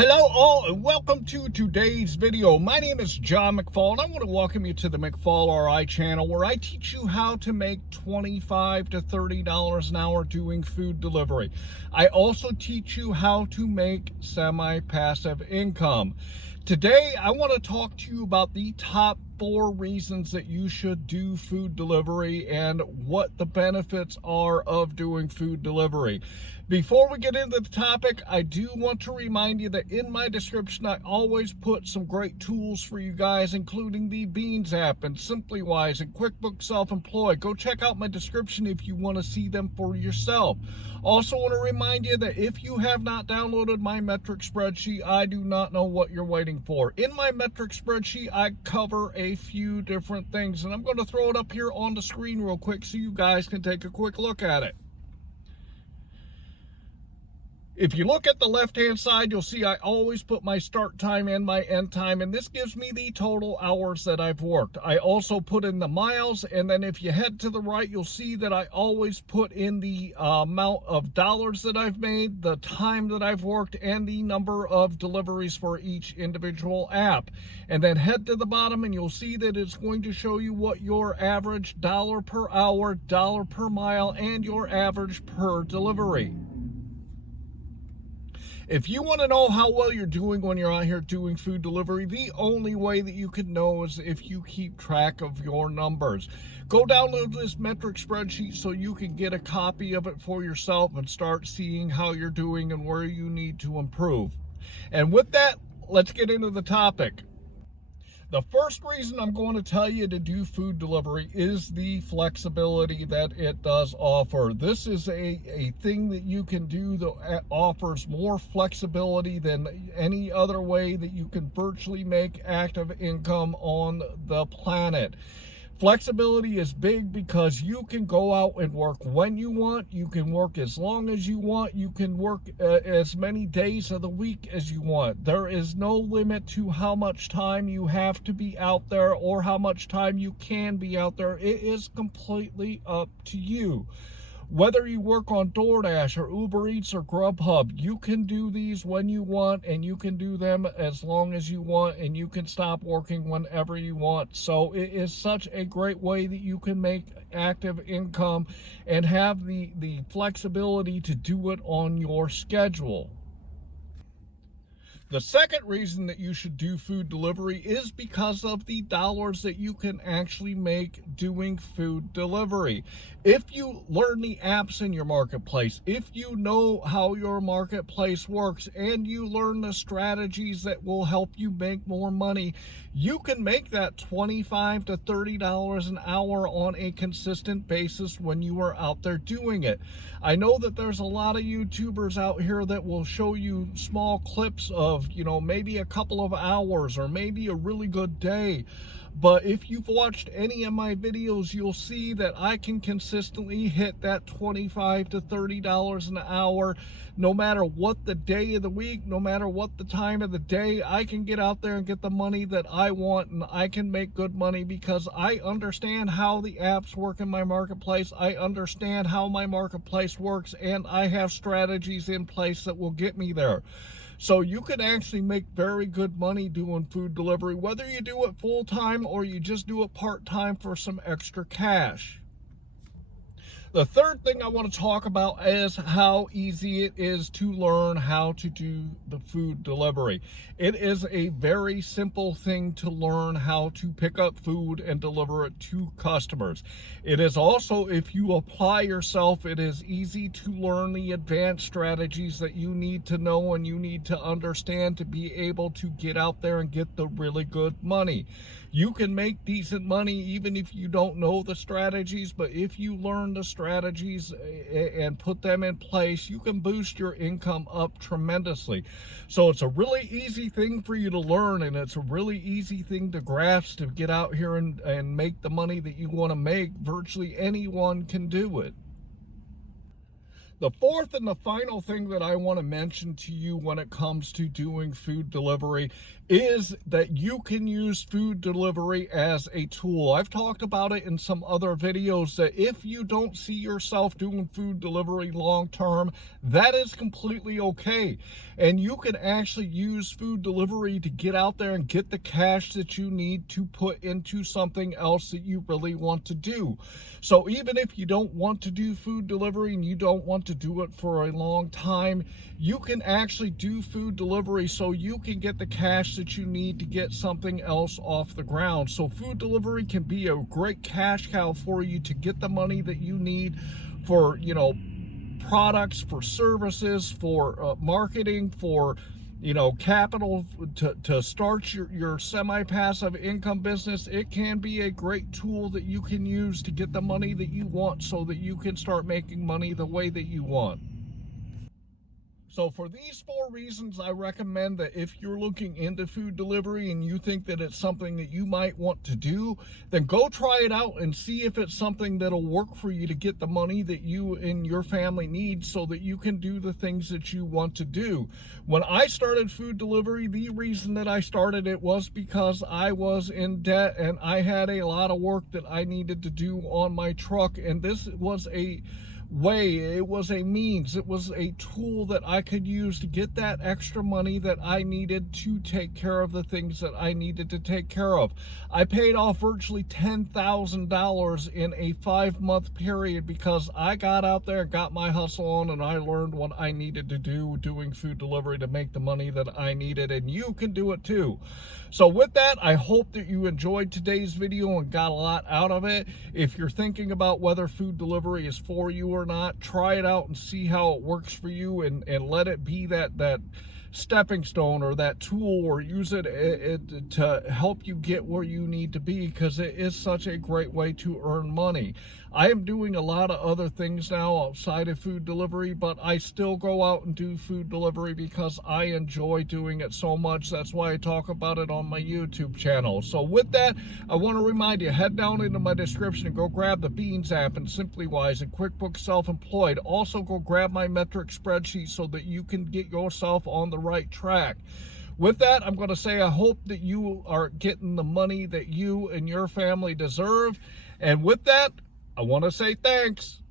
Hello all and welcome to today's video. My name is John McFall and I want to welcome you to the McFallRI channel where I teach you how to make $25 to $30 an hour doing food delivery. I also teach you how to make semi-passive income. Today I want to talk to you about the top 4 reasons that you should do food delivery and what the benefits are of doing food delivery. Before we get into the topic, I do want to remind you that in my description, I always put some great tools for you guys, including the Beans app and SimplyWise and QuickBooks Self-Employed. Go check out my description if you want to see them for yourself. Also want to remind you that if you have not downloaded my metric spreadsheet, I do not know what you're waiting for. In my metric spreadsheet, I cover a few different things, and I'm going to throw it up here on the screen real quick so you guys can take a quick look at it. If you look at the left-hand side, you'll see I always put my start time and my end time, and this gives me the total hours that I've worked. I also put in the miles, and then if you head to the right, you'll see that I always put in the amount of dollars that I've made, the time that I've worked, and the number of deliveries for each individual app. And then head to the bottom, and you'll see that it's going to show you what your average dollar per hour, dollar per mile, and your average per delivery. If you want to know how well you're doing when you're out here doing food delivery, the only way that you can know is if you keep track of your numbers. Go download this metric spreadsheet so you can get a copy of it for yourself and start seeing how you're doing and where you need to improve. And with that, let's get into the topic. The first reason I'm going to tell you to do food delivery is the flexibility that it does offer. This is a thing that you can do that offers more flexibility than any other way that you can virtually make active income on the planet. Flexibility is big because you can go out and work when you want, you can work as long as you want, you can work as many days of the week as you want. There is no limit to how much time you have to be out there or how much time you can be out there. It is completely up to you. Whether you work on DoorDash or Uber Eats or GrubHub, you can do these when you want, and you can do them as long as you want, and you can stop working whenever you want. So it is such a great way that you can make active income and have the flexibility to do it on your schedule. The second reason that you should do food delivery is because of the dollars that you can actually make doing food delivery. If you learn the apps in your marketplace, if you know how your marketplace works, and you learn the strategies that will help you make more money, you can make that $25 to $30 an hour on a consistent basis when you are out there doing it. I know that there's a lot of YouTubers out here that will show you small clips of, maybe a couple of hours or maybe a really good day. But if you've watched any of my videos, you'll see that I can consistently hit that $25 to $30 an hour no matter what the day of the week, no matter what the time of the day. I can get out there and get the money that I want, and I can make good money because I understand how the apps work in my marketplace. I understand how my marketplace works, and I have strategies in place that will get me there. So you can actually make very good money doing food delivery, whether you do it full-time or you just do it part-time for some extra cash. The third thing I want to talk about is how easy it is to learn how to do the food delivery. It is a very simple thing to learn how to pick up food and deliver it to customers. It is also, if you apply yourself, it is easy to learn the advanced strategies that you need to know and you need to understand to be able to get out there and get the really good money. You can make decent money even if you don't know the strategies, but if you learn the strategies and put them in place, you can boost your income up tremendously. So it's a really easy thing for you to learn, and it's a really easy thing to grasp to get out here and make the money that you want to make. Virtually anyone can do it. The fourth and the final thing that I want to mention to you when it comes to doing food delivery is that you can use food delivery as a tool. I've talked about it in some other videos that if you don't see yourself doing food delivery long term, that is completely okay. And you can actually use food delivery to get out there and get the cash that you need to put into something else that you really want to do. So even if you don't want to do food delivery and you don't want to do it for a long time, you can actually do food delivery so you can get the cash that you need to get something else off the ground. So food delivery can be a great cash cow for you to get the money that you need for, products, for services, for marketing, for capital to start your semi-passive income business. It can be a great tool that you can use to get the money that you want so that you can start making money the way that you want. So for these 4 reasons, I recommend that if you're looking into food delivery and you think that it's something that you might want to do, then go try it out and see if it's something that'll work for you to get the money that you and your family need so that you can do the things that you want to do. When I started food delivery, the reason that I started it was because I was in debt and I had a lot of work that I needed to do on my truck, and this was a means, it was a tool that I could use to get that extra money that I needed to take care of the things that I needed to take care of. I paid off virtually $10,000 in a 5-month period because I got out there and got my hustle on, and I learned what I needed to do doing food delivery to make the money that I needed, and you can do it too. So with that, I hope that you enjoyed today's video and got a lot out of it. If you're thinking about whether food delivery is for you or not, try it out and see how it works for you, and let it be that stepping stone or that tool, or use it to help you get where you need to be, because it is such a great way to earn money. I am doing a lot of other things now outside of food delivery, but I still go out and do food delivery because I enjoy doing it so much. That's why I talk about it on my YouTube channel. So with that, I want to remind you, head down into my description and go grab the Beans app and SimplyWise and QuickBooks Self-Employed. Also go grab my metric spreadsheet so that you can get yourself on the right track. With that, I'm going to say I hope that you are getting the money that you and your family deserve. And with that, I want to say thanks.